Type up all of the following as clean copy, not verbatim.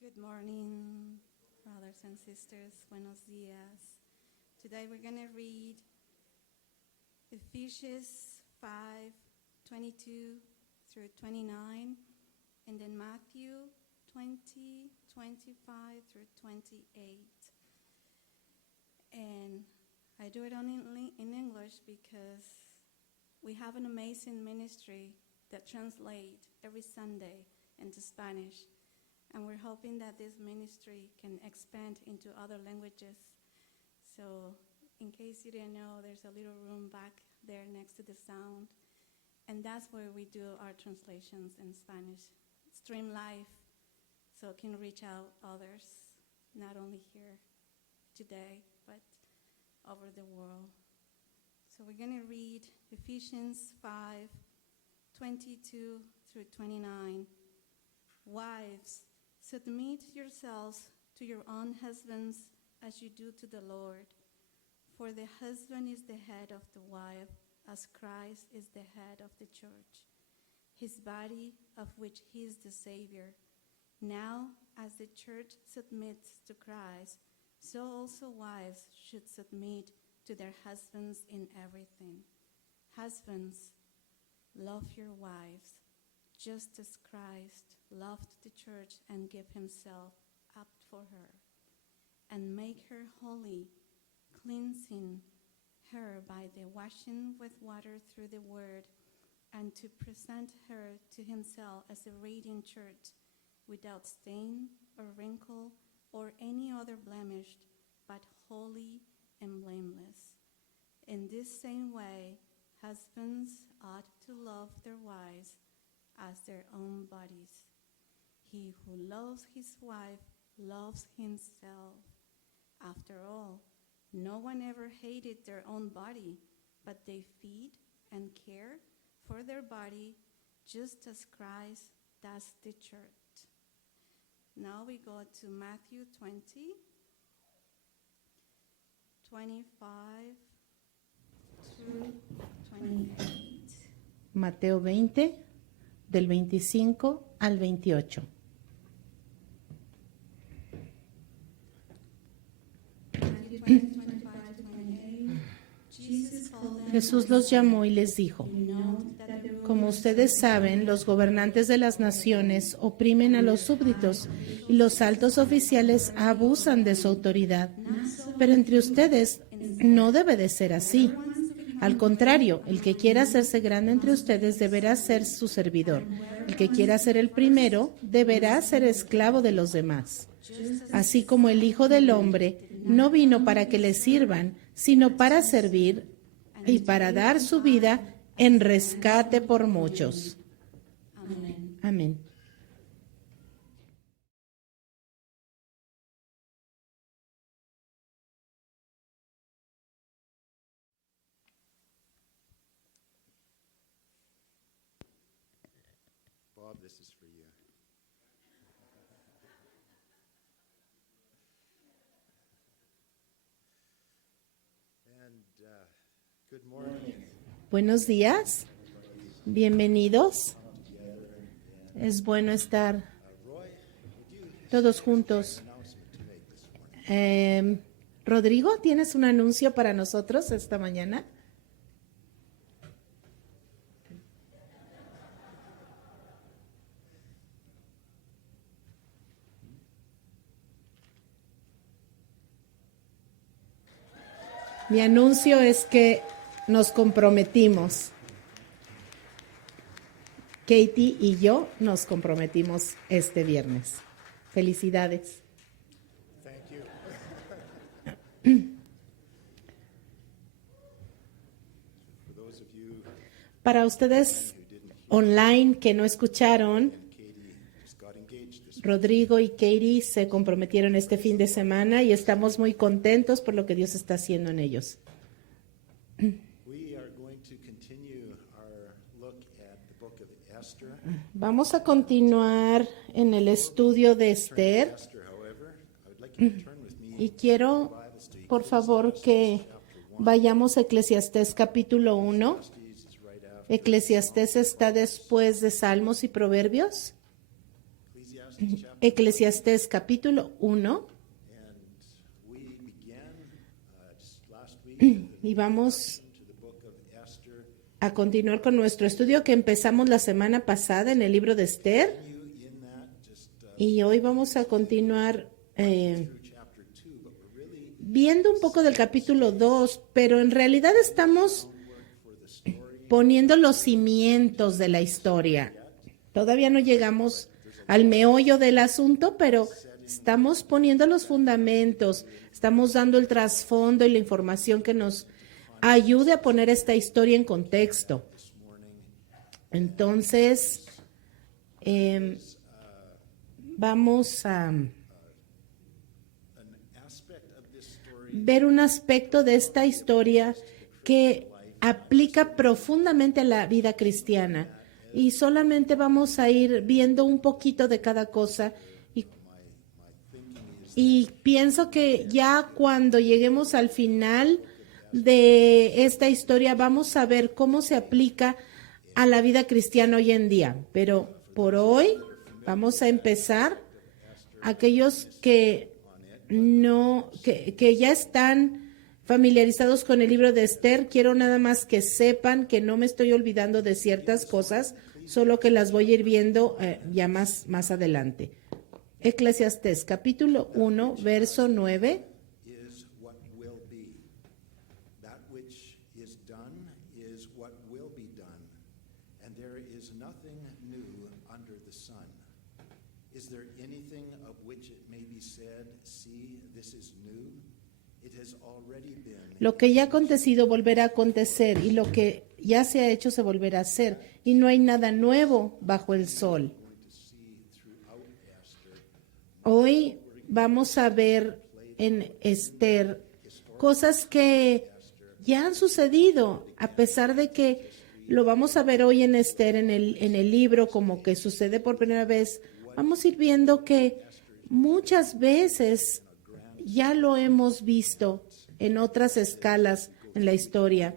Good morning, brothers and sisters. Buenos dias. Today we're going to read Ephesians 5:22 through 29, and then Matthew 20:25 through 28. And I do it in English because we have an amazing ministry that translates every Sunday into Spanish. And we're hoping that this ministry can expand into other languages. So in case you didn't know, there's a little room back there next to the sound. And that's where we do our translations in Spanish. Stream live, so it can reach out others, not only here today, but over the world. So we're going to read Ephesians 5:22 through 29. Wives, submit yourselves to your own husbands as you do to the Lord. For the husband is the head of the wife, as Christ is the head of the church, his body, of which he is the Savior. Now, as the church submits to Christ, so also wives should submit to their husbands in everything. Husbands, love your wives, just as Christ loved the church and gave himself up for her, and make her holy, cleansing her by the washing with water through the word, and to present her to himself as a radiant church, without stain or wrinkle or any other blemish, but holy and blameless. In this same way, husbands ought to love their wives as their own bodies. He who loves his wife loves himself. After all, no one ever hated their own body, but they feed and care for their body just as Christ does the church. Now we go to Matthew 20:25 through 28. Mateo 20, del 25 al 28. Jesús los llamó y les dijo: como ustedes saben, los gobernantes de las naciones oprimen a los súbditos y los altos oficiales abusan de su autoridad. Pero entre ustedes no debe de ser así. Al contrario, el que quiera hacerse grande entre ustedes deberá ser su servidor. El que quiera ser el primero deberá ser esclavo de los demás. Así como el Hijo del Hombre no vino para que le sirvan, sino para servir y para dar su vida en rescate por muchos. Amén. Bob, this is for you. And good morning. Buenos días, bienvenidos. Es bueno estar todos juntos. Rodrigo, ¿tienes un anuncio para nosotros esta mañana? Mi anuncio es que nos comprometimos. Katie y yo nos comprometimos este viernes. Felicidades. Thank you. For those of you Para ustedes online que no escucharon, Katie just got engaged this Rodrigo y Katie se comprometieron este fin de semana y estamos muy contentos por lo que Dios está haciendo en ellos. We are going to continue our look at the book of Esther. Vamos a continuar en el estudio de Esther Esther, however, I would like you to turn with me y quiero, por favor, que vayamos a Eclesiastés capítulo 1. is right after Eclesiastés está después de Salmos y Proverbios. Ecclesiastes Eclesiastés capítulo 1 And we began just last week y vamos to the book of Esther. a continuar con nuestro estudio que empezamos la semana pasada en el libro de Esther You in that just y hoy vamos a continuar through chapter 2, but we're really viendo un poco del capítulo 2, pero en realidad estamos for the story. poniendo los cimientos de la historia. Todavía no llegamos al meollo del asunto, pero estamos poniendo los fundamentos, estamos dando el trasfondo y la información que nos ayude a poner esta historia en contexto. Entonces, vamos a An aspect of this story ver un aspecto de esta historia que aplica profundamente a la vida cristiana. Y solamente vamos a ir viendo un poquito de cada cosa. Y pienso que ya cuando lleguemos al final de esta historia vamos a ver cómo se aplica a la vida cristiana hoy en día. Pero por hoy vamos a empezar. Aquellos que que ya están familiarizados con el libro de Esther, quiero nada más que sepan que no me estoy olvidando de ciertas cosas, solo que las voy a ir viendo ya más adelante. Eclesiastés capítulo 1, verso 9. is what will be. That which is done is what will be done. And there is nothing new under the sun. Is there anything of which it may be said, see, this is new? It has already been. Lo que ya ha acontecido volverá a acontecer y lo que ya se ha hecho se volverá a hacer y no hay nada nuevo bajo el sol. Hoy vamos a ver en Esther cosas que ya han sucedido, a pesar de que lo vamos a ver hoy en Esther, en el libro, como que sucede por primera vez. Vamos a ir viendo que muchas veces ya lo hemos visto en otras escalas en la historia.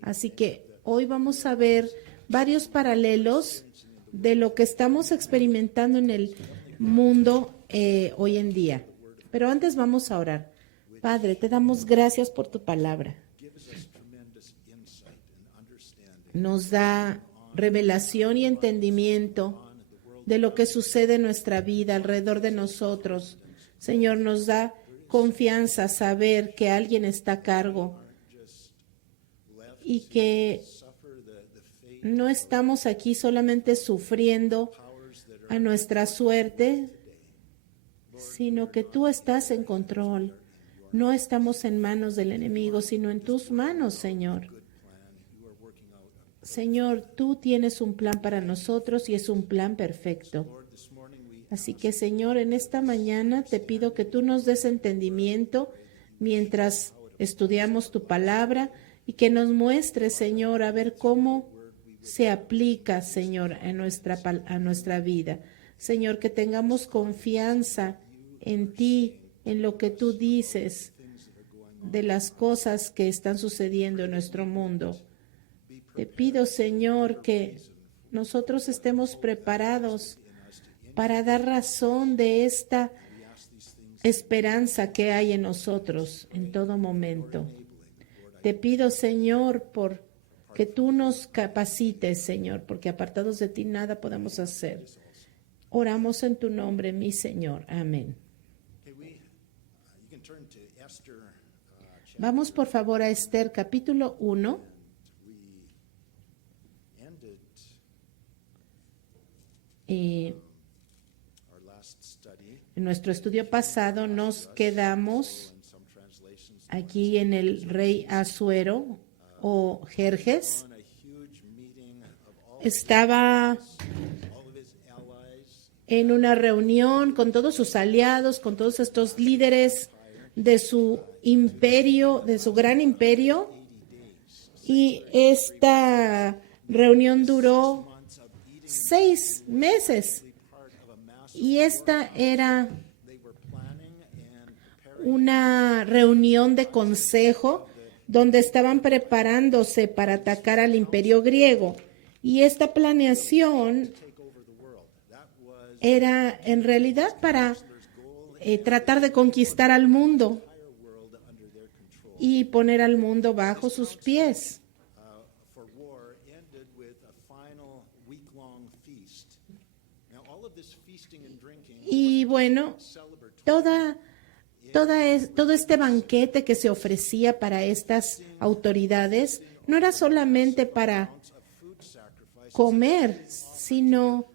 Así que hoy vamos a ver varios paralelos de lo que estamos experimentando en el mundo hoy en día. Pero antes vamos a orar. Padre, te damos gracias por tu palabra. Nos da revelación y entendimiento de lo que sucede en nuestra vida alrededor de nosotros. Señor, nos da confianza saber que alguien está a cargo y que no estamos aquí solamente sufriendo a nuestra suerte, sino que tú estás en control. No estamos en manos del enemigo, sino en tus manos, Señor. Señor, tú tienes un plan para nosotros y es un plan perfecto. Así que, Señor, en esta mañana te pido que tú nos des entendimiento mientras estudiamos tu palabra y que nos muestres, Señor, a ver cómo se aplica, Señor, a nuestra vida. Señor, que tengamos confianza en ti, en lo que tú dices de las cosas que están sucediendo en nuestro mundo. Te pido, Señor, que nosotros estemos preparados para dar razón de esta esperanza que hay en nosotros en todo momento. Te pido, Señor, por que tú nos capacites, Señor, porque apartados de ti nada podemos hacer. Oramos en tu nombre, mi Señor. Amén. Vamos, por favor, a Esther, capítulo 1. En nuestro estudio pasado nos quedamos aquí en el rey Asuero o Jerjes. Estaba en una reunión con todos sus aliados, con todos estos líderes de su imperio, de su gran imperio, y esta reunión duró 6 meses. Y esta era una reunión de consejo donde estaban preparándose para atacar al imperio griego. Y esta planeación era en realidad para tratar de conquistar al mundo y poner al mundo bajo sus pies. For war ended with a final week-long feast. Now, all of this feasting and drinking Y bueno, todo este banquete que se ofrecía para estas autoridades no era solamente para comer, sino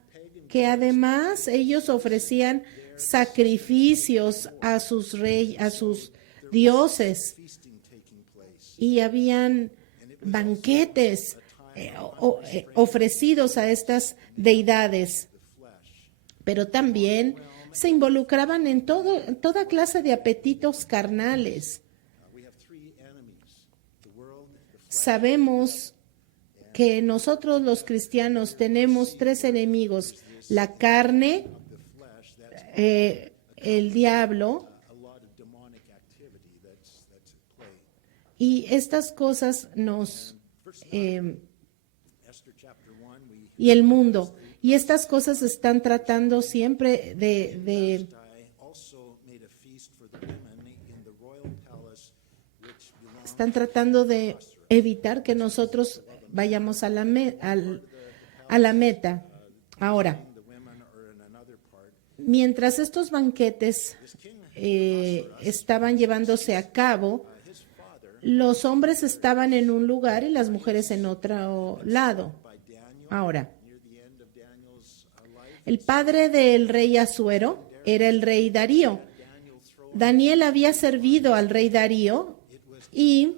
que además ellos ofrecían sacrificios a sus dioses, y habían banquetes ofrecidos a estas deidades, pero también se involucraban en toda clase de apetitos carnales. Sabemos que nosotros los cristianos tenemos 3 enemigos: la carne, el diablo, y estas cosas y el mundo. Y estas cosas están tratando siempre de están tratando de evitar que nosotros vayamos a la meta. Ahora, mientras estos banquetes estaban llevándose a cabo, los hombres estaban en un lugar y las mujeres en otro lado. Ahora, el padre del rey Asuero era el rey Darío. Daniel había servido al rey Darío y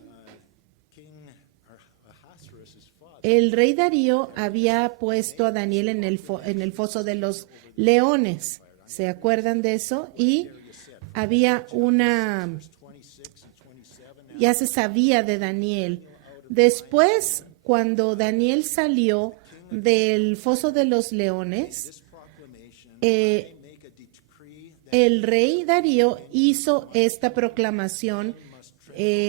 el rey Darío había puesto a Daniel en el foso de los leones. ¿Se acuerdan de eso? Y había ya se sabía de Daniel. Después, cuando Daniel salió del foso de los leones, el rey Darío hizo esta proclamación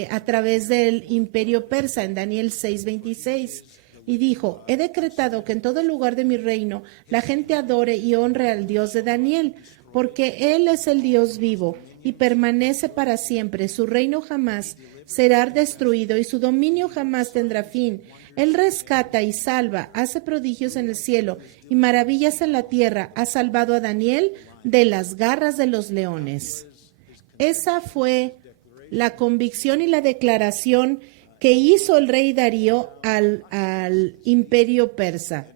a través del imperio persa en Daniel 6:26 y dijo: he decretado que en todo lugar de mi reino la gente adore y honre al Dios de Daniel, porque Él es el Dios vivo y permanece para siempre. Su reino jamás será destruido y su dominio jamás tendrá fin. Él rescata y salva, hace prodigios en el cielo y maravillas en la tierra. Ha salvado a Daniel de las garras de los leones. Esa fue la convicción y la declaración que hizo el rey Darío al imperio persa.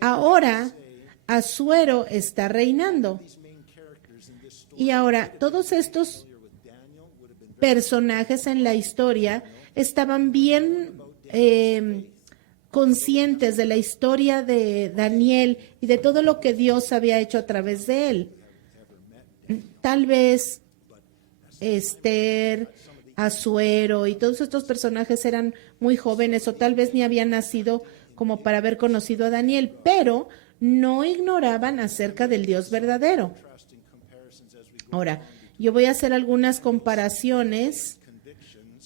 Ahora, Asuero está reinando. Y ahora, todos estos personajes en la historia estaban bien conscientes de la historia de Daniel y de todo lo que Dios había hecho a través de él. Tal vez Esther, Asuero y todos estos personajes eran muy jóvenes o tal vez ni habían nacido como para haber conocido a Daniel, pero no ignoraban acerca del Dios verdadero. Ahora, yo voy a hacer algunas comparaciones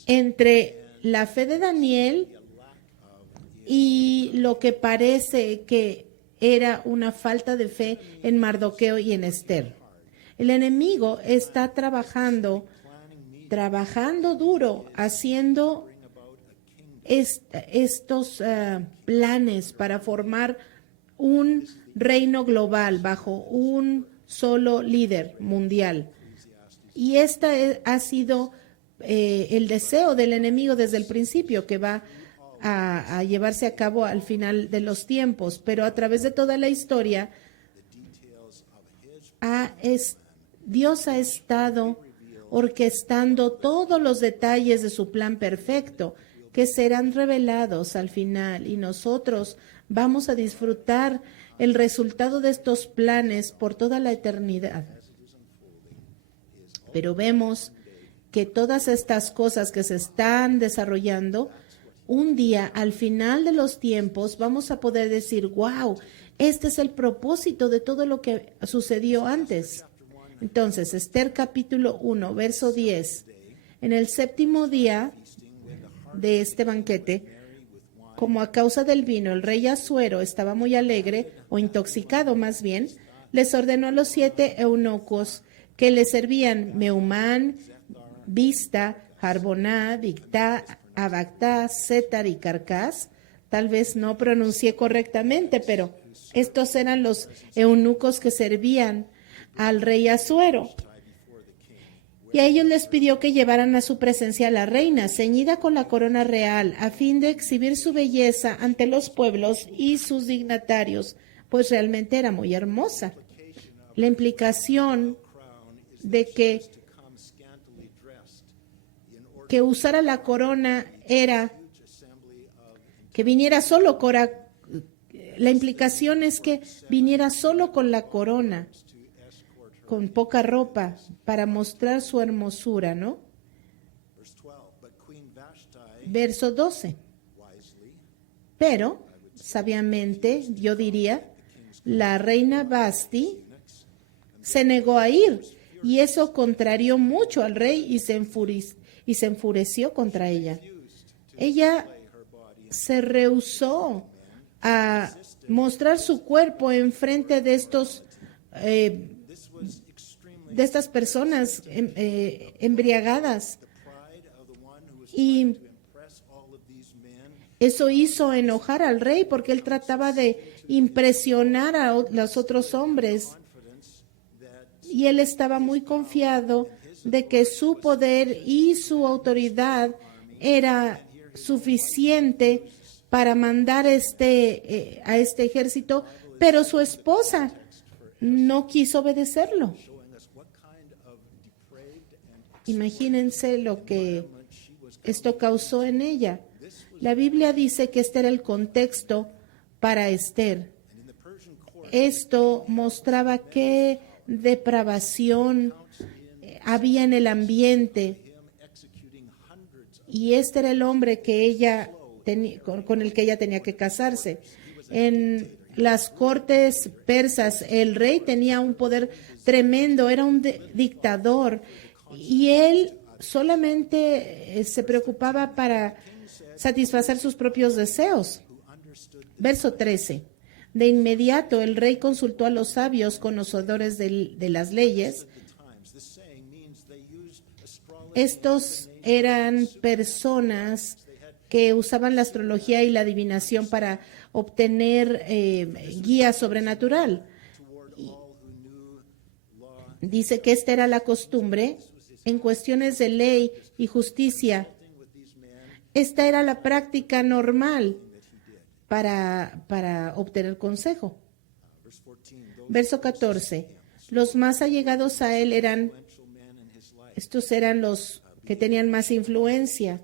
entre la fe de Daniel y lo que parece que era una falta de fe en Mardoqueo y en Esther. El enemigo está trabajando duro, haciendo estos planes para formar un reino global bajo un solo líder mundial. Y ha sido el deseo del enemigo desde el principio, que va a llevarse a cabo al final de los tiempos. Pero a través de toda la historia, Dios ha estado orquestando todos los detalles de su plan perfecto, que serán revelados al final, y nosotros vamos a disfrutar el resultado de estos planes por toda la eternidad. Pero vemos que todas estas cosas que se están desarrollando, un día al final de los tiempos vamos a poder decir: wow, este es el propósito de todo lo que sucedió antes. Entonces, Esther capítulo 1, verso 10. En el 7º día de este banquete, como a causa del vino el rey Asuero estaba muy alegre, o intoxicado más bien, les ordenó a los 7 eunucos que le servían Meumán, Vista, Jarboná, Victá, Abactá, Setar y Carcás. Tal vez no pronuncié correctamente, pero estos eran los eunucos que servían al rey Asuero. Y a ellos les pidió que llevaran a su presencia a la reina, ceñida con la corona real, a fin de exhibir su belleza ante los pueblos y sus dignatarios, pues realmente era muy hermosa. La implicación de que usara la corona era que viniera solo la implicación es que viniera solo con la corona, con poca ropa, para mostrar su hermosura, ¿no? Verso 12. Pero, sabiamente, yo diría, la reina Vasti se negó a ir, y eso contrarió mucho al rey y se enfureció contra ella. Ella se rehusó a mostrar su cuerpo en frente de estas personas embriagadas. Y eso hizo enojar al rey porque él trataba de impresionar a los otros hombres. Y él estaba muy confiado de que su poder y su autoridad era suficiente para mandar a este ejército, pero su esposa no quiso obedecerlo. Imagínense lo que esto causó en ella. La Biblia dice que este era el contexto para Esther. Esto mostraba qué depravación había en el ambiente, y este era el hombre que ella con el que ella tenía que casarse. En las cortes persas, el rey tenía un poder tremendo, era un dictador, y él solamente se preocupaba para satisfacer sus propios deseos. Verso 13. De inmediato el rey consultó a los sabios conocedores de las leyes. Estos eran personas que usaban la astrología y la adivinación para obtener guía sobrenatural. Dice que esta era la costumbre en cuestiones de ley y justicia. Esta era la práctica normal para obtener consejo. Verso 14. Los más allegados a él estos eran los que tenían más influencia: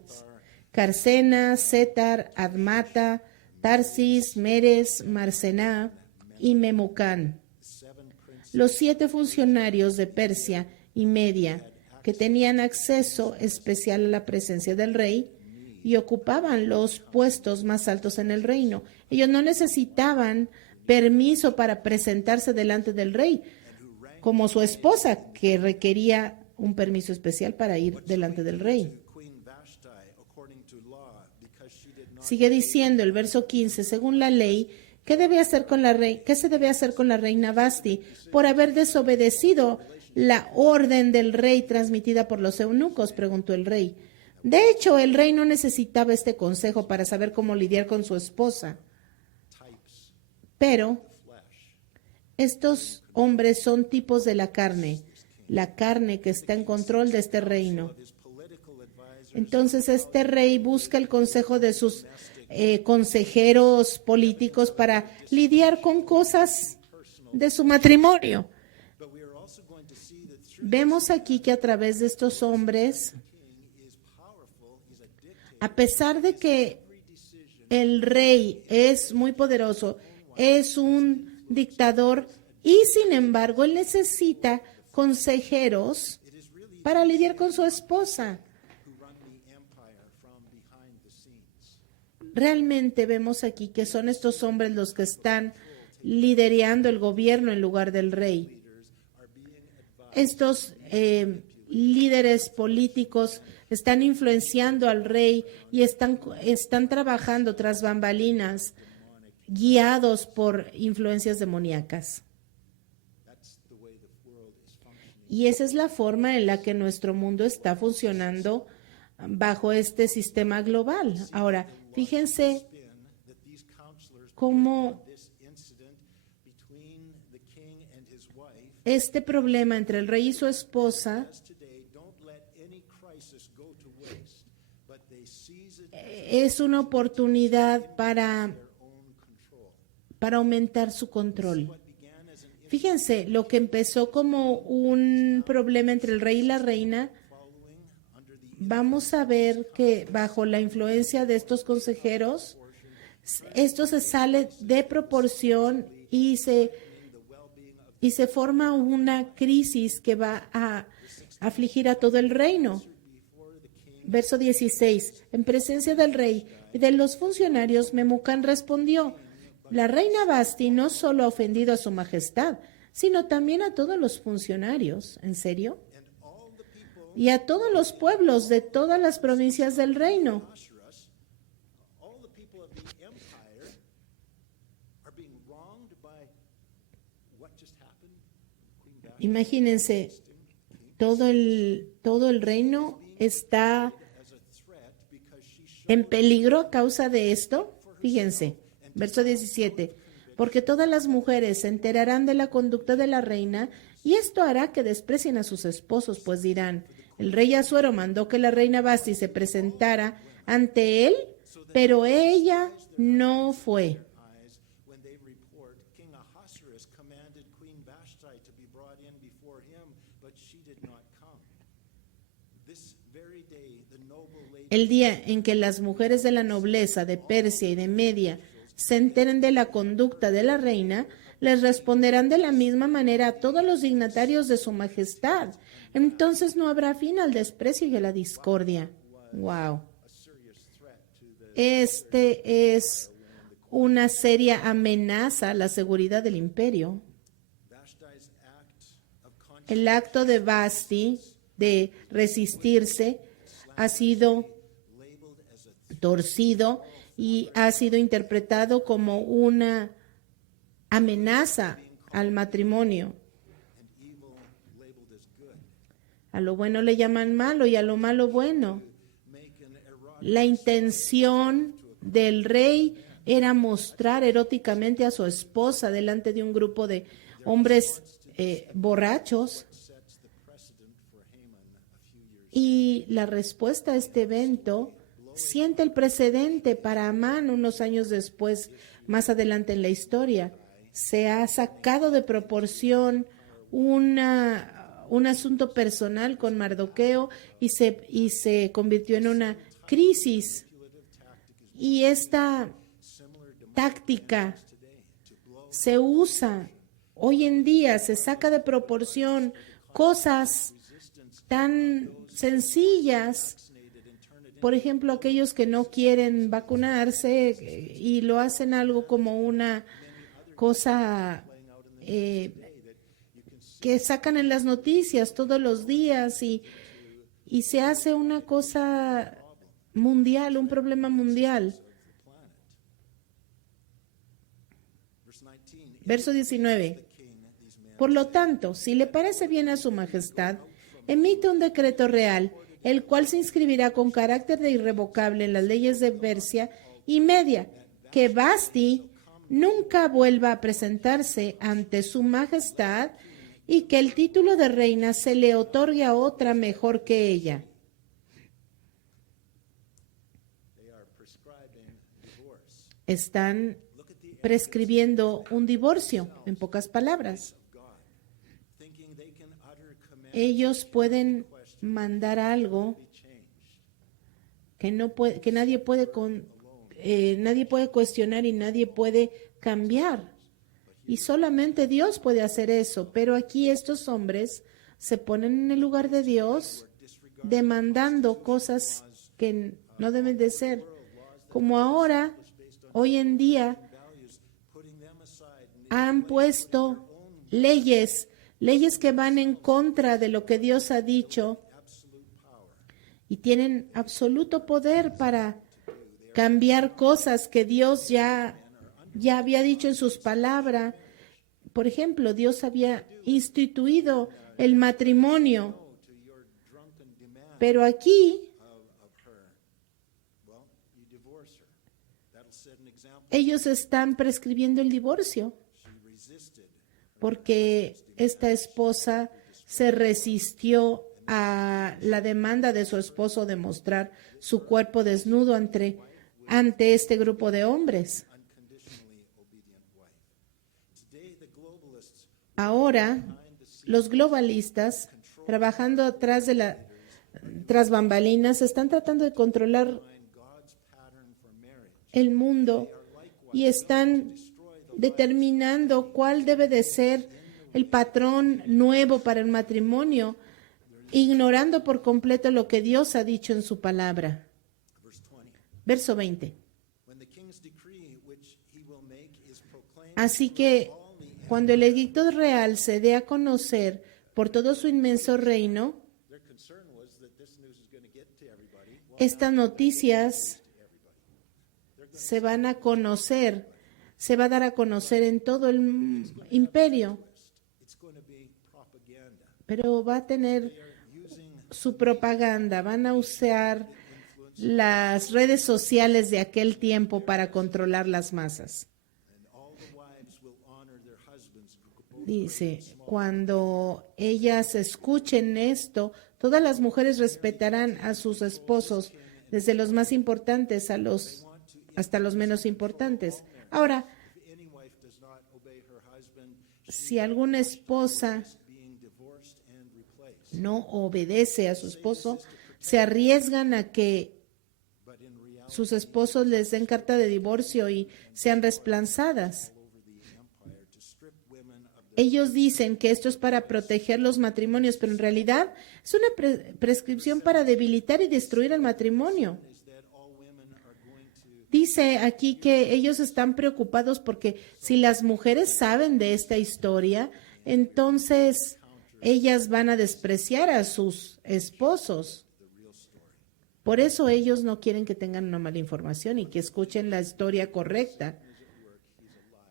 Carcena, Setar, Admata, Tarsis, Meres, Marcená y Memucán. Los 7 funcionarios de Persia y Media que tenían acceso especial a la presencia del rey y ocupaban los puestos más altos en el reino. Ellos no necesitaban permiso para presentarse delante del rey, como su esposa, que requería un permiso especial para ir delante del rey. Sigue diciendo el verso 15, según la ley, ¿qué se debe hacer con la reina Vasti por haber desobedecido la orden del rey transmitida por los eunucos?, preguntó el rey. De hecho, el rey no necesitaba este consejo para saber cómo lidiar con su esposa. Pero estos hombres son tipos de la carne que está en control de este reino. Entonces este rey busca el consejo de sus consejeros políticos para lidiar con cosas de su matrimonio. Vemos aquí que a través de estos hombres, a pesar de que el rey es muy poderoso, es un dictador, y sin embargo él necesita consejeros para lidiar con su esposa. Realmente vemos aquí que son estos hombres los que están liderando el gobierno en lugar del rey. Estos líderes políticos están influenciando al rey y están trabajando tras bambalinas, guiados por influencias demoníacas. Y esa es la forma en la que nuestro mundo está funcionando bajo este sistema global. Ahora, fíjense spin that these counselors cómo this incident between the king and his wife este problema entre el rey y su esposa as today don't let any crisis go to waste, but they seize it es una oportunidad para their own control. aumentar su control. What began as an Fíjense, lo que empezó como un problema entre el rey y la reina, following under the vamos a ver que bajo la influencia de estos consejeros, esto se sale de proporción y se forma una crisis que va a afligir a todo el reino. Verso 16. En presencia del rey y de los funcionarios, Memucán respondió: la reina Vasti no solo ha ofendido a su majestad, sino también a todos los funcionarios. ¿En serio? Y a todos los pueblos de todas las provincias del reino. Ahasuerus, all the people of the empire are being wronged by what just happened. Queen Vashti Imagínense, todo el reino está as a threat because she showed en peligro a causa de esto. Fíjense, verso 17. Porque todas las mujeres se enterarán de la conducta de la reina, y esto hará que desprecien a sus esposos, pues dirán: el rey Asuero mandó que la reina Vasti se presentara ante él, pero ella no fue. eyes when they report King Ahasuerus commanded Queen Vashti to be brought in before him, but she did not come. This very day the noble lady El día en que las mujeres de la nobleza de Persia y de Media se enteren de la conducta de la reina, les responderán de la misma manera a todos los dignatarios de su majestad. Entonces no habrá fin al desprecio y a la discordia. Wow. Este es una seria amenaza a la seguridad del imperio. Vashti's act of conscience El acto de Vasti de resistirse ha sido labeled as a torcido y ha sido interpretado como una amenaza al matrimonio. and evil labeled as good. A lo bueno le llaman malo y a lo malo bueno. Make an erotic La intención del rey era mostrar eróticamente a su esposa delante de un grupo de hombres borrachos. sets the precedent for Haman a few years. Y la respuesta a este evento siente el precedente para Amán unos años después, más adelante en la historia. Se ha sacado de proporción un asunto personal con Mardoqueo y se convirtió en una crisis. Y esta táctica se usa hoy en día, se saca de proporción cosas tan sencillas. Por ejemplo, aquellos que no quieren vacunarse y lo hacen algo como una cosa que sacan en las noticias todos los días y se hace una cosa mundial, un problema mundial. Verse 19. Verso 19. King, these men Por lo tanto, si le parece bien a su majestad, emite un decreto real, el cual se inscribirá con carácter de irrevocable en las leyes de Persia y Media, que Vasti nunca vuelva a presentarse ante su majestad y que el título de reina se le otorgue a otra mejor que ella. they are prescribing divorce. Están Look at the prescribiendo un divorcio, en pocas palabras. of God, thinking they can utter command Ellos pueden mandar algo be changed. que nadie puede nadie puede cuestionar y nadie puede cambiar. Y solamente Dios puede hacer eso. Pero aquí estos hombres se ponen en el lugar de Dios demandando cosas que no deben de ser. Como ahora, hoy en día, Putting them aside, han puesto leyes que van en contra de lo que Dios ha dicho y tienen absoluto poder para cambiar cosas que Dios ya había dicho en sus palabras. Por ejemplo, Dios había instituido el matrimonio. No to your drunken demand Pero aquí of her. Well, you divorce her. That'll set an example. ellos están prescribiendo el divorcio She resisted. porque esta esposa se resistió a la demanda de su esposo de mostrar su cuerpo desnudo ante este grupo de hombres. Unconditionally obedient wife. Today, the globalists Ahora, los globalistas, trabajando tras bambalinas, están tratando de controlar find God's pattern for marriage. el mundo y están determinando cuál debe de ser el patrón nuevo para el matrimonio, ignorando por completo lo que Dios ha dicho en su palabra. Verse 20. Verso 20. When the king's decree which he will make is proclaimed Así que cuando el edicto real se dé a conocer por todo su inmenso reino, their concern was that this news is going to get to everybody. estas noticias se van a conocer, se va a dar a conocer en todo el imperio, It's going to be propaganda. pero va a tener su propaganda, van a usar las redes sociales de aquel tiempo para controlar las masas. And all the wives will honor their husbands. Dice, cuando ellas escuchen esto, todas las mujeres respetarán a sus esposos, desde los más importantes hasta los menos importantes. Ahora, If any wife does not obey her husband, si alguna esposa being divorced and replaced. no obedece a su esposo, se arriesgan a que But in reality, sus esposos les den carta de divorcio y sean reemplazadas. over the empire to strip women of their Ellos dicen que esto es para proteger los matrimonios, pero en realidad es una prescripción para debilitar y destruir el matrimonio. is that all women are going to Dice aquí que ellos están preocupados porque si las mujeres saben de esta historia, entonces ellas van a despreciar a sus esposos. Por eso ellos no quieren que tengan una mala información y que escuchen la historia correcta.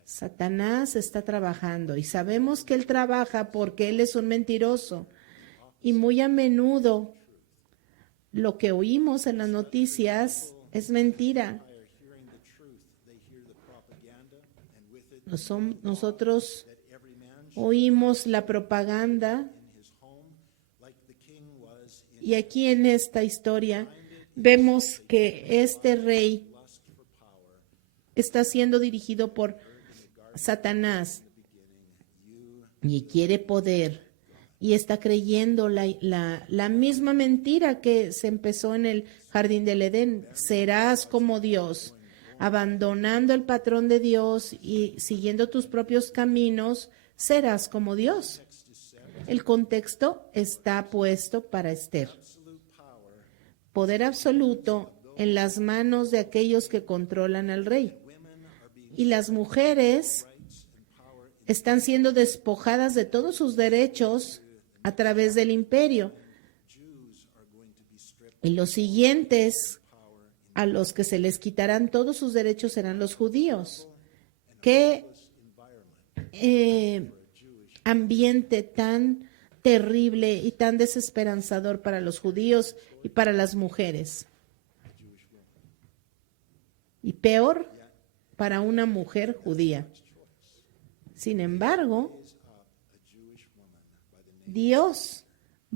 Satanás está trabajando y sabemos que él trabaja porque él es un mentiroso. Y muy a menudo lo que oímos en las noticias es mentira. are hearing the truth. They hear the propaganda, and with it, Nosotros that every man oímos la propaganda in his home, like the king was in y aquí en esta historia vemos que este rey lust for power. está siendo dirigido por Satanás y quiere poder y está creyendo la misma mentira que se empezó en el jardín del Edén. Serás como Dios, abandonando el patrón de Dios y siguiendo tus propios caminos, serás como Dios. El contexto está puesto para Esther. Poder absoluto en las manos de aquellos que controlan al rey. Y las mujeres están siendo despojadas de todos sus derechos a través del imperio. Y los siguientes a los que se les quitarán todos sus derechos serán los judíos. Qué ambiente tan terrible y tan desesperanzador para los judíos y para las mujeres. Y peor para una mujer judía. Sin embargo, Dios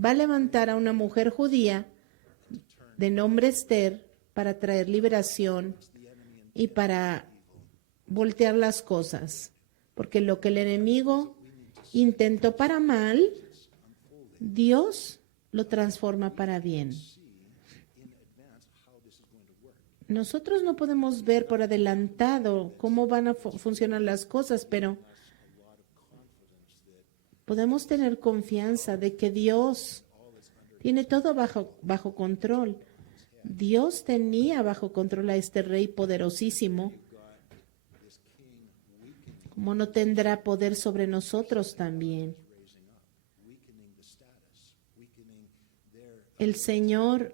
va a levantar a una mujer judía de nombre Esther para traer liberación y para voltear las cosas. Porque lo que el enemigo intentó para mal, Dios lo transforma para bien. Nosotros no podemos ver por adelantado cómo van a funcionar las cosas, pero podemos tener confianza de que Dios tiene todo bajo control. Dios tenía bajo control a este rey poderosísimo. ¿Cómo no tendrá poder sobre nosotros también? El Señor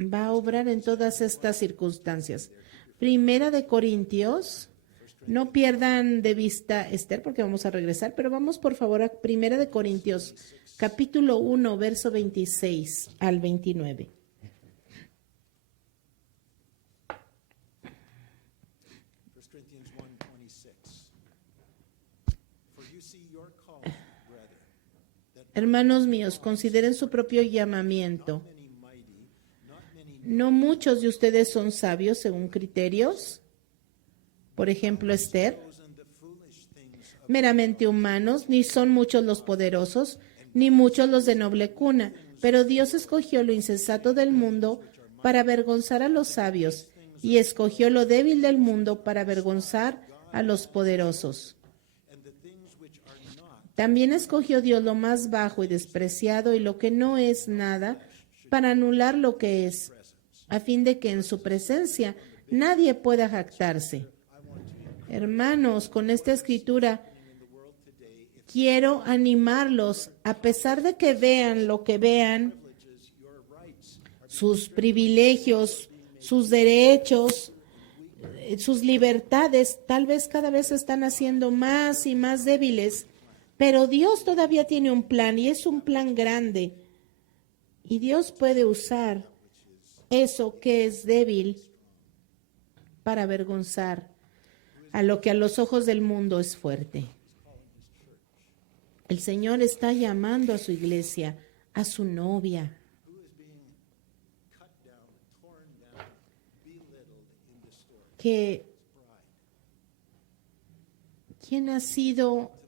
va a obrar en todas estas circunstancias. Primera de Corintios, No pierdan de vista Esther porque vamos a regresar, pero vamos por favor a 1 Corintios, capítulo 1, verso 26 al 29. 1 Corinthians 1:26. For you see your call, brethren, that Hermanos míos, consideren su propio llamamiento. many mighty, not many No muchos de ustedes son sabios según criterios. Por ejemplo, Esther. chosen the foolish things of Meramente humanos, ni son muchos los poderosos, ni muchos los de noble cuna, pero Dios escogió lo insensato del mundo para avergonzar a los sabios, y escogió lo débil del mundo para avergonzar a los poderosos. and the things which are not, También escogió Dios lo más bajo y despreciado y lo que no es nada, para anular lo que es, a fin de que en su presencia nadie pueda jactarse. Hermanos, con esta escritura quiero animarlos, a pesar de que vean lo que vean, sus privilegios, sus derechos, sus libertades, tal vez cada vez se están haciendo más y más débiles, pero Dios todavía tiene un plan y es un plan grande. Y Dios puede usar eso que es débil para avergonzar a lo que a los ojos del mundo es fuerte. El Señor está llamando a su iglesia, a su novia. who is being cut down, torn down, belittled in the story. Que ¿quién ha sido Ultimately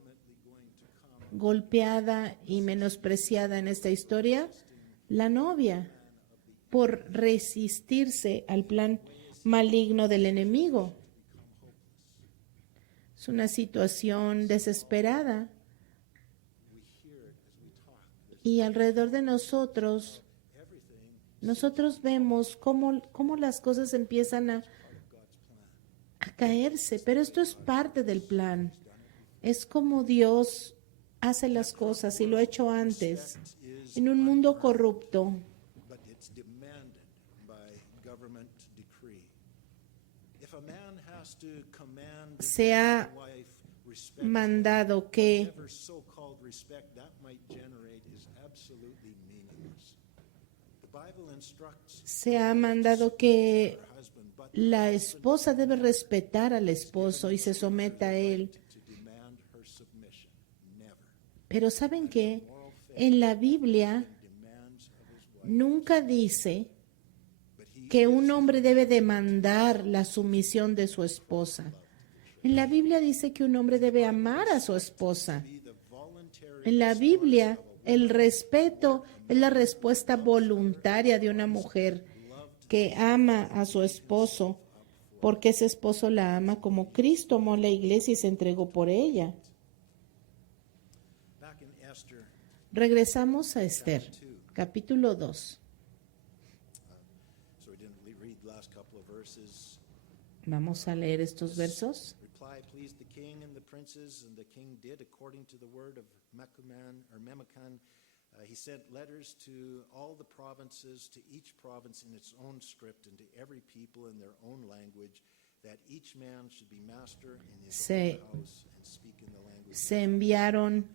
going to come golpeada y menospreciada en esta historia? La novia, por resistirse al plan maligno del enemigo. Es una situación desesperada. Y alrededor de nosotros vemos cómo las cosas empiezan a caerse, pero esto es parte del plan. Es como Dios hace las cosas y lo ha hecho antes. En un mundo corrupto, but it's demanded by government decree. If a man has to command se ha his wife respect, mandado que whatever so-called respect that might generate is absolutely meaningless. The Bible instructs que her husband, but la esposa debe respetar al esposo y se someta a él. to demand her submission. Never. Pero ¿saben qué? En la Biblia Demands of his wife, nunca dice but he que un hombre debe demandar la sumisión de su esposa. En la Biblia dice que un hombre debe amar a su esposa. be the voluntary En la Biblia, el respeto es la respuesta voluntaria de una mujer que ama a su esposo, porque ese esposo la ama como Cristo amó a la iglesia y se entregó por ella. back in Esther. Regresamos a Esther, capítulo 2. So we didn't read the last couple of verses. Vamos a leer estos versos. Reply pleased the king and the princes, and the king did according to the word of Memucan. He sent letters to all the provinces, to each province in its own script, and to every people in their own language, that each man should be master in his Se- own house and speak in the language. Se enviaron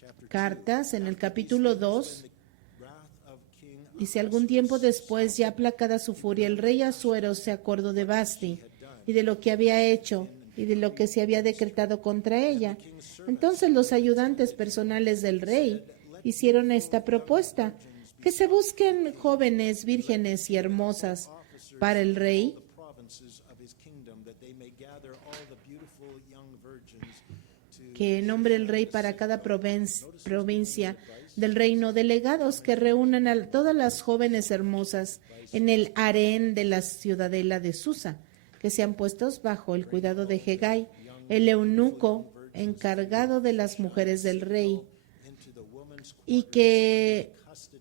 Chapter cartas 2. en el After capítulo these things, 2. when the wrath of King Dice, algún tiempo Ahasuerus después, ya aplacada su furia, el rey Asuero se acordó de Basti y de lo que había hecho y de lo que se había decretado contra ella. Entonces los ayudantes personales del rey hicieron esta propuesta, que se busquen jóvenes, vírgenes y hermosas para el rey, the provinces of his kingdom, that they may gather all the beautiful young virgins to que nombre el rey para cada provincia del reino, delegados que reúnan a todas las jóvenes hermosas en el harén de la ciudadela de Susa, que sean puestos bajo el cuidado de Hegai, el eunuco encargado de las mujeres del rey, into the woman's y que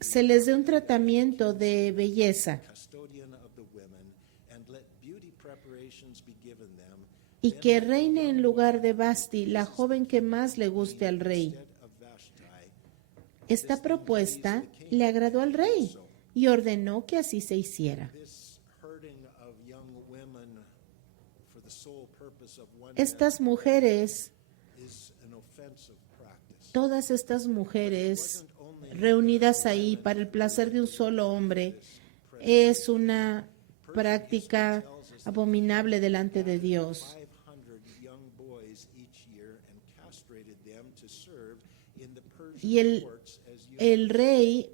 se les dé un tratamiento de belleza custodian of the women, and let beauty preparations be given them y que reine en lugar de Basti la joven que más le guste al rey. instead of Vashti. Esta propuesta le agradó al rey y ordenó que así se hiciera. This hurting of young women for the sole purpose of one Estas mujeres, is an offensive practice. todas estas mujeres reunidas ahí para el placer de un solo hombre, es una práctica abominable delante de Dios. 500 young boys each year and castrated them to serve in the Y Persian courts as young el rey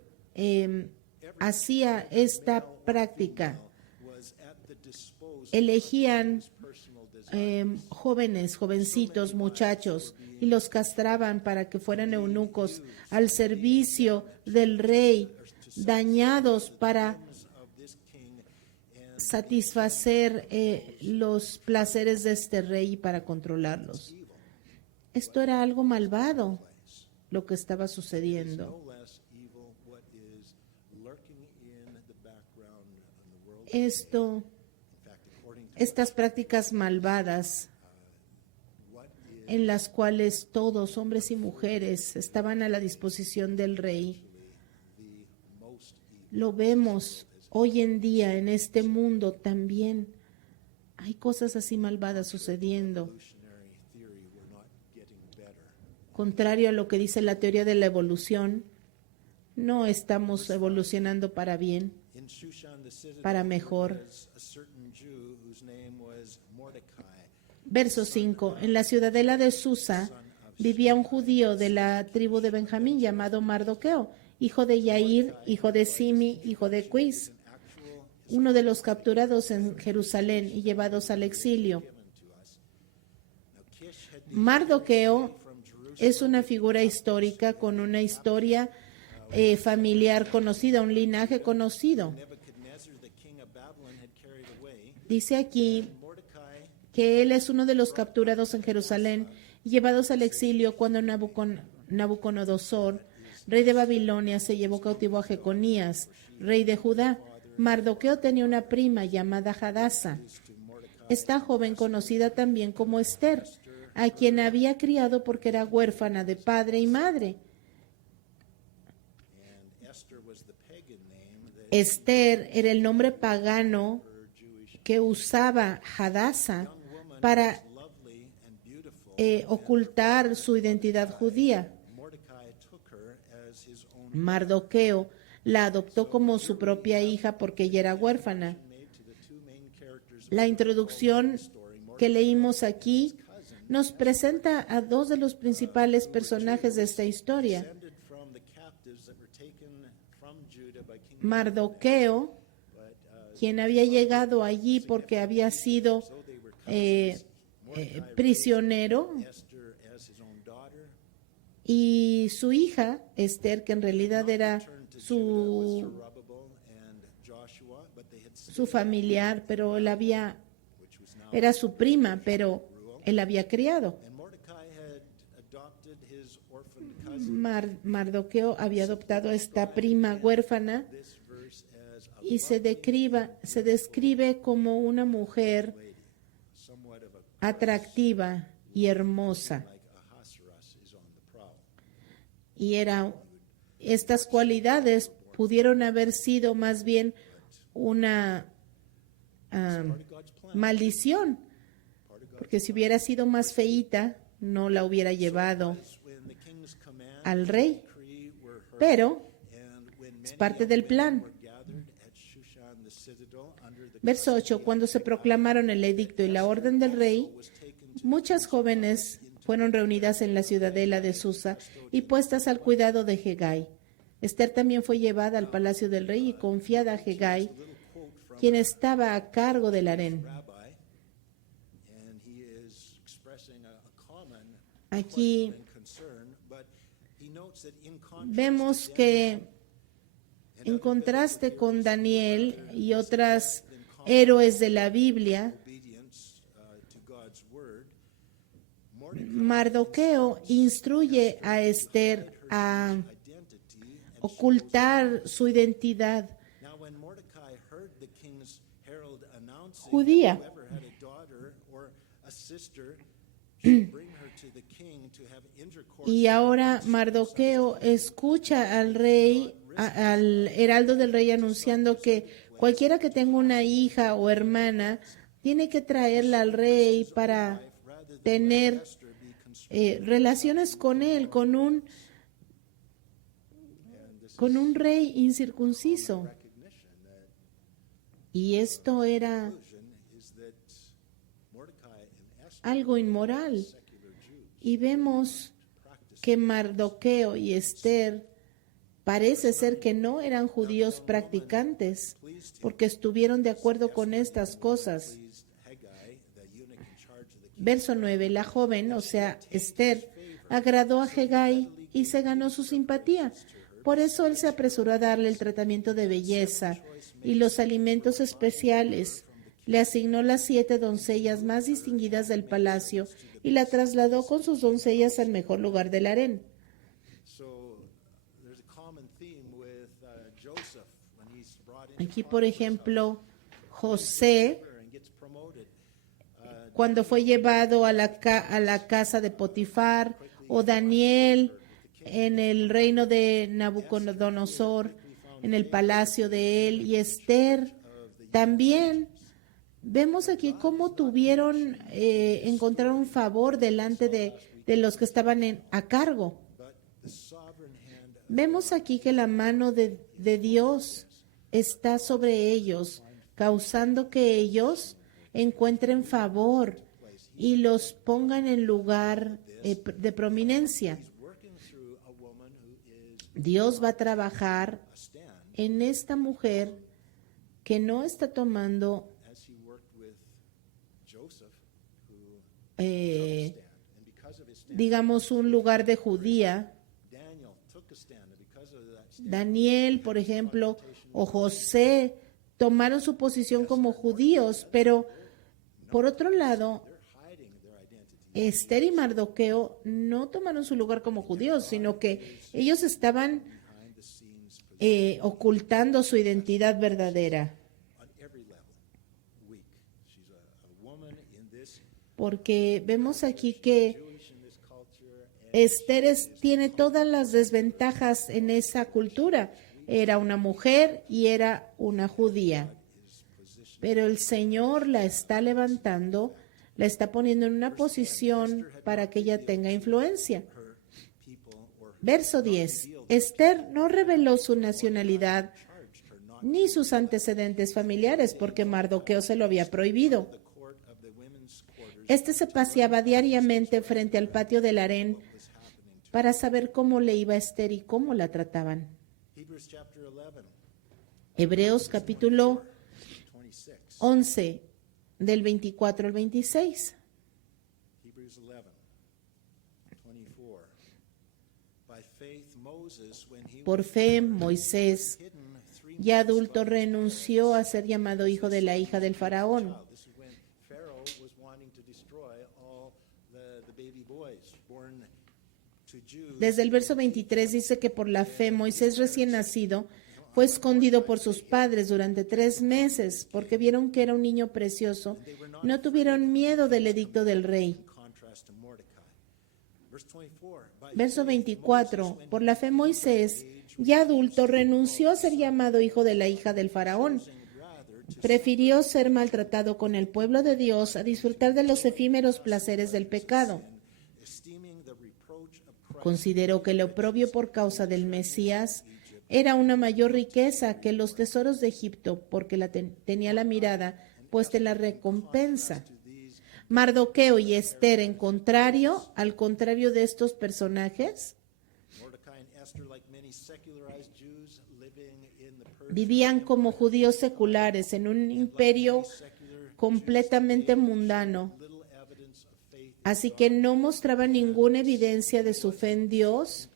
hacía esta práctica. was at the disposal Elegían of personal desire. jóvenes, jovencitos, muchachos, y los castraban para que fueran eunucos al servicio del rey, dañados para Of this king and satisfacer los placeres de este rey y para controlarlos. Esto era algo malvado, lo que estaba sucediendo. no less evil what is lurking in the background in the world. Esto, In fact, according to estas prácticas malvadas what is en las cuales todos, hombres y mujeres, estaban a la disposición del rey, the most evil. lo vemos hoy en día en este mundo también. Hay cosas así malvadas sucediendo. Evolutionary theory, we're not getting better. Contrario a lo que dice la teoría de la evolución, no estamos evolucionando para bien, In Shushan the citadel, para mejor. there was a certain Jew whose name was Mordecai. Verso 5. En la ciudadela de Susa vivía un judío de la tribu de Benjamín llamado Mardoqueo, hijo de Yair, hijo de Simi, hijo de Quis, Actual uno de los capturados en Jerusalén y llevados al exilio. given to us. Now Kish had been Mardoqueo from Jerusalem es una figura histórica con una historia familiar conocida, un linaje conocido. Nebuchadnezzar, the king of Babylon, had carried away. Dice aquí Mordecai que él es uno de los capturados en Jerusalén y llevados al exilio cuando Nabucodonosor, rey de Babilonia, se llevó cautivo a Jeconías, rey de Judá. Mardoqueo tenía una prima llamada Hadasa. Esta joven, conocida también como Esther, a quien había criado porque era huérfana de padre y madre. and Esther was the pagan name that Esther era el nombre pagano her Jewish que usaba Hadasa para lovely and beautiful. ocultar su identidad judía. Mordecai took her as his own Mardoqueo la adoptó como su propia hija porque ella era huérfana. made to the two main characters La introducción que leímos aquí nos presenta a dos de los principales personajes de esta historia. descended from the captives that were taken from Judah by King Mardoqueo, quien había llegado allí porque había sido prisionero, Esther as his own daughter. y su hija, Esther, que en realidad era Turned to Judah was su Zerubbabel and Joshua, but they had su familiar, pero él había, which was now. era su prima, pero él había criado. And Mordecai had adopted his orphaned cousin. Mardoqueo había adoptado a esta prima huérfana This verse as a y se describe como una mujer lady, somewhat of a atractiva y hermosa. like Ahasuerus is on the prowl. Y estas cualidades pudieron haber sido más bien una Part of God's plan. maldición, porque si hubiera sido más feíta, no la hubiera llevado When the king's command al rey. decree were heard, Pero and when es many parte young del men plan. were gathered at Shushan the citadel under the Verso 8. Cuando se proclamaron el edicto y la orden del rey, was taken to muchas jóvenes fueron reunidas en la ciudadela de Susa y puestas al cuidado de Hegai. Esther también fue llevada al palacio del rey y confiada a Hegai, quien estaba a cargo del harén. rabbi, and he is expressing a common Aquí question and concern, but he notes that in contrast vemos que, en contraste con Daniel y otros héroes de la Biblia, obedience to God's word, Mordecai Mardoqueo instruye a Esther a identity and ocultar su identidad now when Mordecai heard the king's herald announcing judía. that whoever had a daughter or a sister should bring her to the king to have intercourse. Y ahora Mardoqueo escucha al rey, al heraldo del rey anunciando que cualquiera que tenga una hija o hermana tiene que traerla al rey para tener relaciones con él, con un rey incircunciso. Y esto era algo inmoral. Y vemos que Mardoqueo y Esther parece ser que no eran judíos practicantes, porque estuvieron de acuerdo con estas cosas. Verso 9, la joven, o sea, Esther, agradó a Hegai y se ganó su simpatía. Por eso él se apresuró a darle el tratamiento de belleza y los alimentos especiales. Le asignó las 7 doncellas más distinguidas del palacio y la trasladó con sus doncellas al mejor lugar del harén. Aquí, por ejemplo, José, cuando fue llevado a la casa de Potifar, o Daniel en el reino de Nabucodonosor, en el palacio de él, y Esther también. Vemos aquí cómo encontraron favor delante de los que estaban a cargo. Vemos aquí que la mano de Dios está sobre ellos, causando que ellos encuentren favor y los pongan en lugar de prominencia. Dios va a trabajar en esta mujer que no está tomando digamos un lugar de judía. Daniel, por ejemplo, o José tomaron su posición como judíos, pero por otro lado, Esther y Mardoqueo no tomaron su lugar como judíos, sino que ellos estaban ocultando su identidad verdadera. Porque vemos aquí que Esther tiene todas las desventajas en esa cultura. Era una mujer y era una judía. Pero el Señor la está levantando, la está poniendo en una posición para que ella tenga influencia. Verso 10. Esther no reveló su nacionalidad ni sus antecedentes familiares porque Mardoqueo se lo había prohibido. Este se paseaba diariamente frente al patio del harén para saber cómo le iba a Esther y cómo la trataban. Hebreos capítulo 11, del 24 al 26. Por fe, Moisés, ya adulto, renunció a ser llamado hijo de la hija del faraón. Desde el verso 23 dice que por la fe Moisés recién nacido fue escondido por sus padres durante 3 meses porque vieron que era un niño precioso. No tuvieron miedo del edicto del rey. Verso 24. Por la fe Moisés, ya adulto, renunció a ser llamado hijo de la hija del faraón. Prefirió ser maltratado con el pueblo de Dios a disfrutar de los efímeros placeres del pecado. Consideró que el oprobio por causa del Mesías era una mayor riqueza que los tesoros de Egipto, porque tenía la mirada puesta en la recompensa. Mardoqueo y Esther, al contrario de estos personajes, vivían como judíos seculares en un imperio completamente mundano. Así que no mostraba ninguna evidencia de su fe en Dios.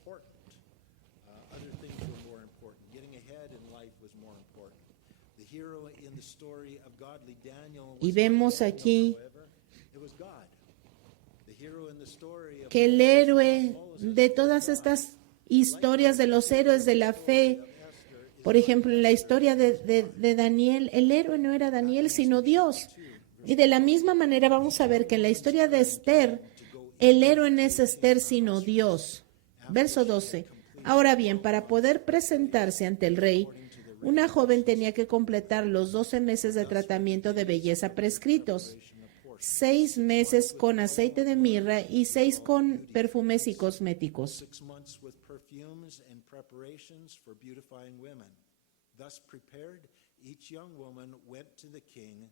Y vemos aquí que el héroe de todas estas historias de los héroes de la fe, por ejemplo, en la historia de Daniel, el héroe no era Daniel, sino Dios. Y de la misma manera vamos a ver que en la historia de Esther, el héroe no es Esther, sino Dios. Verso 12. Ahora bien, para poder presentarse ante el rey, una joven tenía que completar los 12 meses de tratamiento de belleza prescritos, 6 meses con aceite de mirra y 6 con perfumes y cosméticos. 6 months with perfumes and preparations for beautifying women. Thus prepared, each young woman went to the king,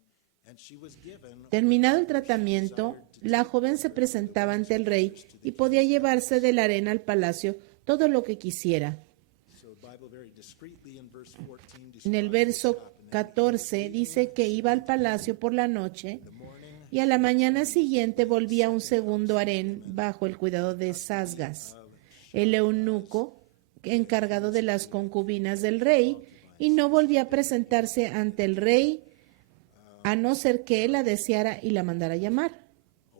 and she was given. Terminado el tratamiento, la joven se presentaba ante el rey y podía llevarse del harén al palacio todo lo que quisiera. So the Bible very discreetly in verse 14 En el describes verso what happened. 14 dice que iba al palacio por la noche y a la mañana siguiente volvía a un segundo harén bajo el cuidado de Sasgas, el eunuco encargado de las concubinas del rey, y no volvía a presentarse ante el rey a no ser que él la deseara y la mandara llamar.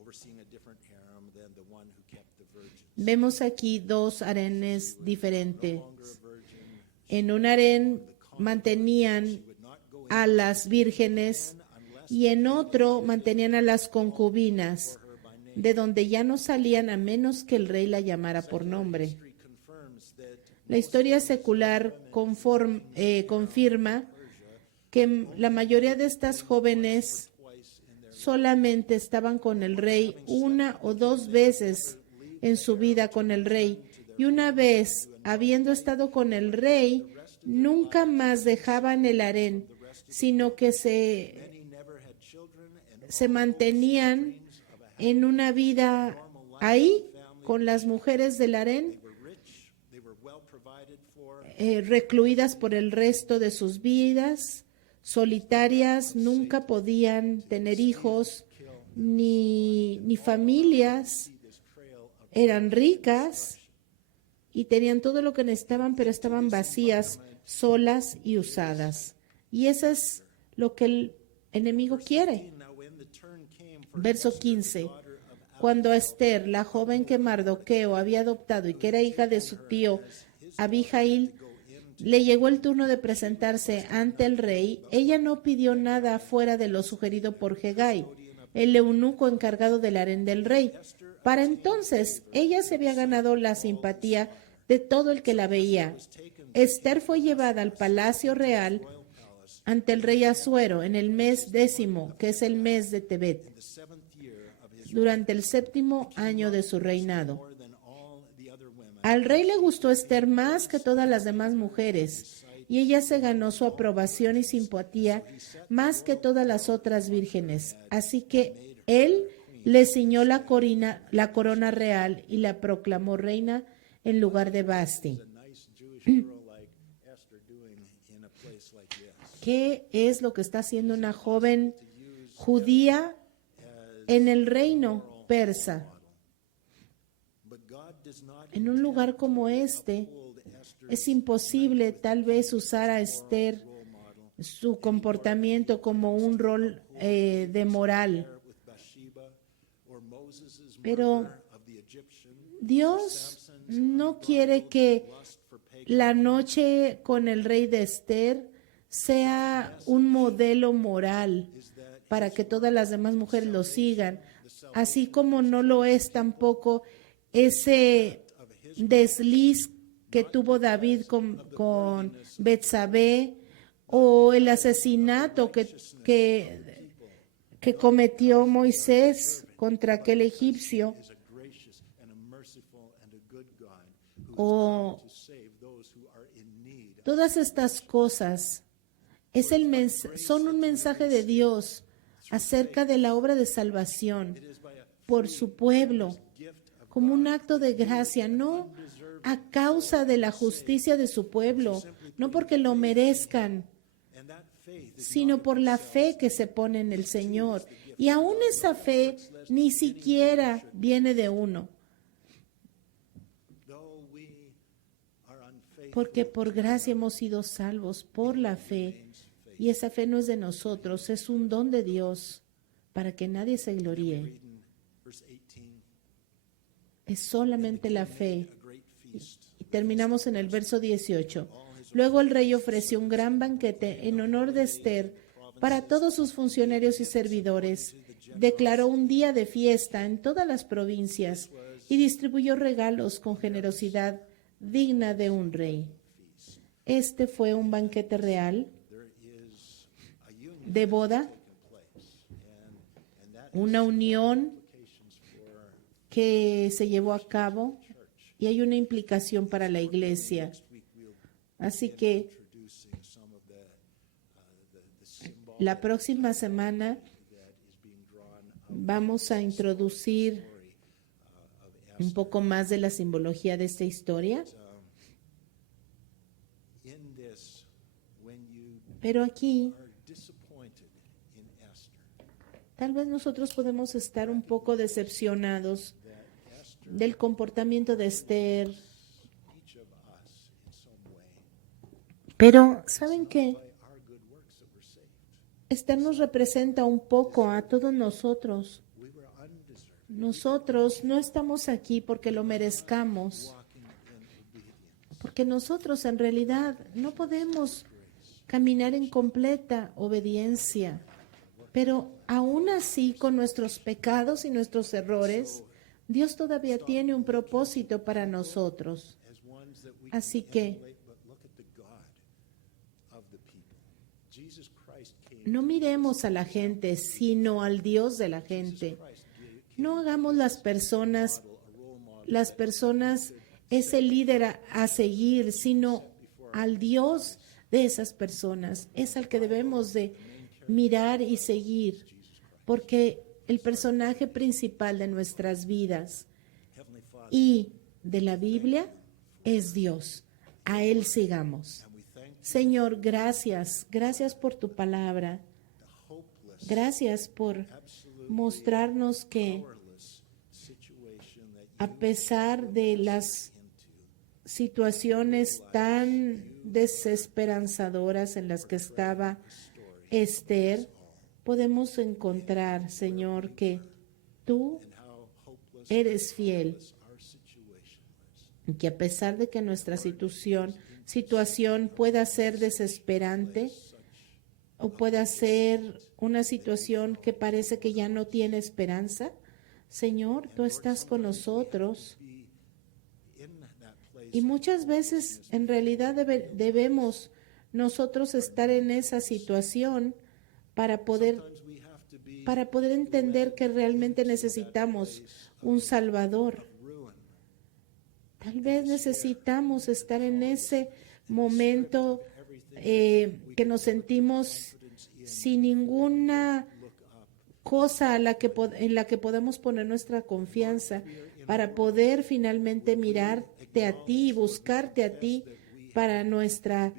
Overseeing a different harem than the one who kept the virgins. Vemos aquí dos harenes diferentes. Longer a virgin, En un harén mantenían would not go a las vírgenes y en otro mantenían a las concubinas, de donde ya no salían a menos que el rey la llamara por nombre. history confirms that La historia secular confirma que la mayoría de estas jóvenes solamente estaban con el rey 1 o 2 veces en su vida con el rey, y una vez habiendo estado con el rey, nunca más dejaban el harén, sino que many never had children and se mantenían en una vida ahí con las mujeres del harén, were rich, they were well provided for, recluidas por el resto de sus vidas, solitarias, nunca podían tener hijos ni familias, this trail of eran ricas y tenían todo lo que necesitaban, pero estaban vacías, solas y usadas. Y eso es lo que el enemigo quiere. now when the turn came for Verso 15. Cuando Esther, la joven que Mardoqueo había adoptado y que era hija de su tío Abijail, le llegó el turno de presentarse ante el rey, ella no pidió nada fuera de lo sugerido por Hegai, el eunuco encargado del harén del rey. Para entonces, ella se había ganado la simpatía de todo el que la veía. Esther fue llevada al palacio real ante el rey Asuero en el mes 10º, que es el mes de Tebet, the 7th year of his durante el 7º año de su reinado. more than all the other women. Al rey le gustó Esther más que todas las demás mujeres, y ella se ganó su aprobación y simpatía más que todas las otras vírgenes. Así que él le ciñó la corona real y la proclamó reina en lugar de Basti. A nice Jewish girl like Esther doing in a place like this. ¿Qué es lo que está haciendo una joven judía en el reino persa? But God does not En un lugar como este, hold Esther es imposible tal vez usar a Esther, su comportamiento, como un rol de moral. with Bathsheba or Moses' Pero murder of the Egyptian. Dios no quiere que la noche con el rey de Esther sea un modelo moral para que todas las demás mujeres lo sigan, así como no lo es tampoco ese desliz que tuvo David con Betsabé, o el asesinato que cometió Moisés contra aquel egipcio, Is a gracious and a merciful and a good God who is o to save those who are in need. todas estas cosas son un mensaje de Dios acerca de la obra de salvación por su pueblo, como un acto de gracia, no a causa de la justicia de su pueblo, no porque lo merezcan, And that faith is sino por la fe que se pone en el Señor. Y aún esa fe ni siquiera viene de uno, though we are unfaithful. porque por gracia hemos sido salvos por la fe. Y esa fe no es de nosotros, es un don de Dios para que nadie se gloríe. Read in verse 18, Es solamente la fe. a great feast. Y terminamos en el verso 18. Luego el rey ofreció un gran banquete en honor de Esther para todos sus funcionarios y servidores. Declaró un día de fiesta en todas las provincias y distribuyó regalos con generosidad digna de un rey. Este fue un banquete real There is a union de boda, taking place, and that una unión implications for que se llevó a cabo church. y hay una implicación para la iglesia. Next week we'll Así begin que introducing some of the symbol la próxima semana that is being drawn vamos a introducir story of un poco más de la simbología de esta historia. in this when you Pero aquí are disappointed in Esther, tal vez nosotros podemos estar un poco decepcionados that Esther, del comportamiento de Esther. each of us in some way, Pero, ¿saben qué? by our good works that we're saved. Esther nos representa un poco a todos nosotros. We were undeserved, Nosotros no estamos aquí porque lo merezcamos, walking in obedience. porque nosotros en realidad no podemos caminar en completa obediencia. Pero aún así, con nuestros pecados y nuestros errores, Dios todavía tiene un propósito para nosotros. As ones that we Así can que emulate, but look at the God of the people. Jesus Christ came. no miremos a la gente, sino al Dios de la gente. No hagamos las personas ese líder a seguir, sino al Dios de esas personas. Es al que debemos de mirar y seguir, porque el personaje principal de nuestras vidas Heavenly Father, y de la Biblia es Dios. A Él sigamos. and we thank Señor, gracias. Gracias por tu palabra. the hopeless, Gracias por absolute mostrarnos que powerless situation that a pesar de las situaciones tan desesperanzadoras en las que estaba Esther, podemos encontrar, Señor, que tú and how hopeless eres fiel our situation was. y que a pesar de que nuestra situación pueda ser desesperante o pueda ser una situación que parece que ya no tiene esperanza, Señor, tú estás con nosotros. Be in that place Y muchas veces en realidad debemos nosotros estar en esa situación para poder sometimes we have to be entender que realmente necesitamos un Salvador. ruin. Tal vez necesitamos estar en ese momento que nos sentimos sin ninguna cosa en la que podemos poner nuestra confianza para poder finalmente mirarte a ti y buscarte a ti para nuestra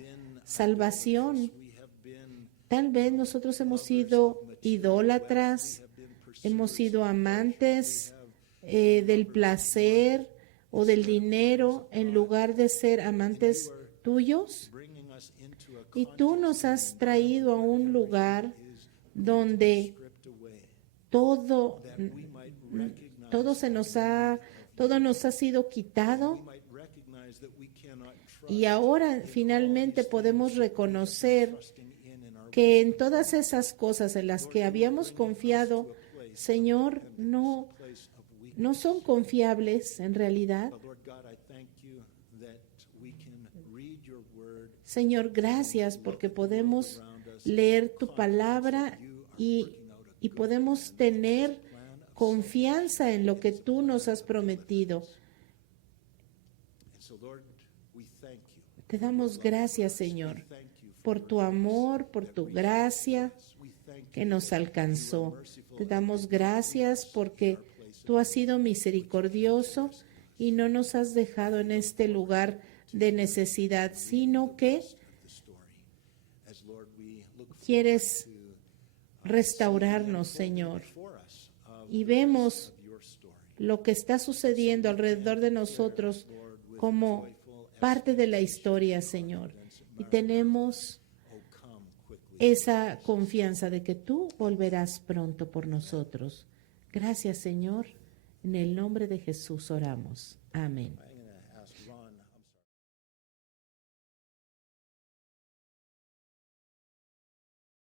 salvación. We have been Tal vez nosotros hemos sido idólatras, hemos sido amantes del placer o del dinero en lugar de ser amantes tuyos. bringing us into a Y tú nos has traído a un lugar donde stripped away todo, that we might recognize todo nos ha sido quitado. we might recognize that we cannot trust Y ahora finalmente podemos reconocer trusting in our que en todas esas cosas en las que habíamos confiado, Señor, no place of weakness. no son confiables en realidad. But Lord God, I thank you that we can read your word Señor, gracias porque podemos leer tu palabra y podemos tener confianza en lo que tú nos has prometido. and so Lord, we thank you. Te damos gracias, Señor, Thank you por tu amor, por tu gracia we thank que nos alcanzó. Te damos gracias porque tú has sido misericordioso y no nos has dejado en este lugar de necesidad, sino que the story. As Lord, we look quieres restaurarnos, Señor. for us of Y vemos your story. lo que está sucediendo alrededor de nosotros como parte de la historia, Señor. Y tenemos Oh, come quickly. esa confianza de que tú volverás pronto por nosotros. Gracias, Señor. En el nombre de Jesús oramos. Amén.